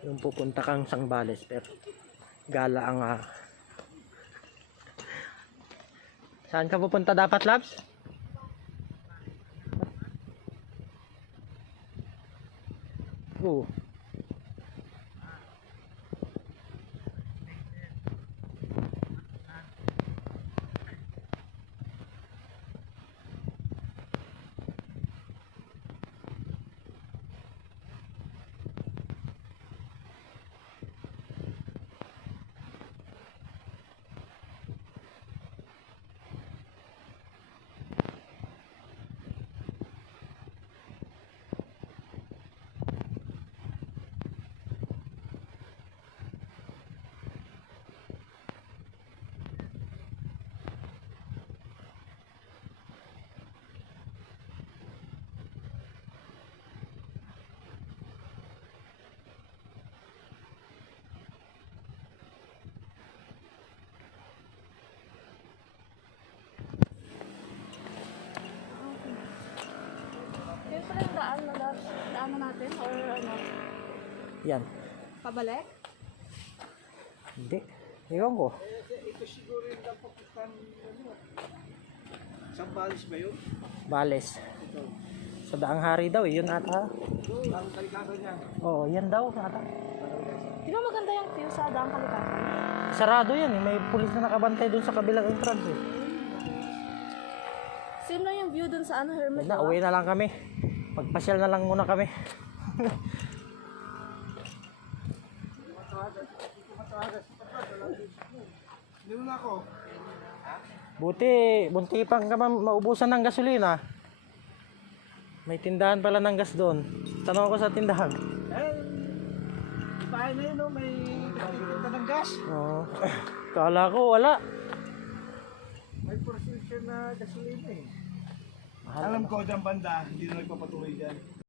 Yung pupunta kang Sangballes pero gala ang ah. Saan ka pupunta dapat, Labs? Oo. Yun pala na daanan natin or ano, Yan. pabalik? Hindi. Iwan ko. Ito siguro yung napaputan ano. Sambales ba yun? Bales. Ito. Sa daang hari daw, eh. yun ata. Oo, ang kalikasa niya. Oo, yan daw ata. Di ba maganda yung view sa daang kalikasan? Sarado yan, eh. may pulis na nakabantay doon sa kabilang entrance. Eh. Same lang yung view dun sa ano, Hermit. Na, uwi na lang kami. Magpasyal na lang muna kami. Buti, bunti pang ka ma- maubusan ng gasolina. May tindahan pala ng gas doon. Tanong ako sa tindahan. Eh, bahay na yun, no? may nagtitinda ng gas. Oo. Kala ko wala. May prescription na gasolina eh. Alam ko, dyan banda, hindi na nagpapatuloy dyan.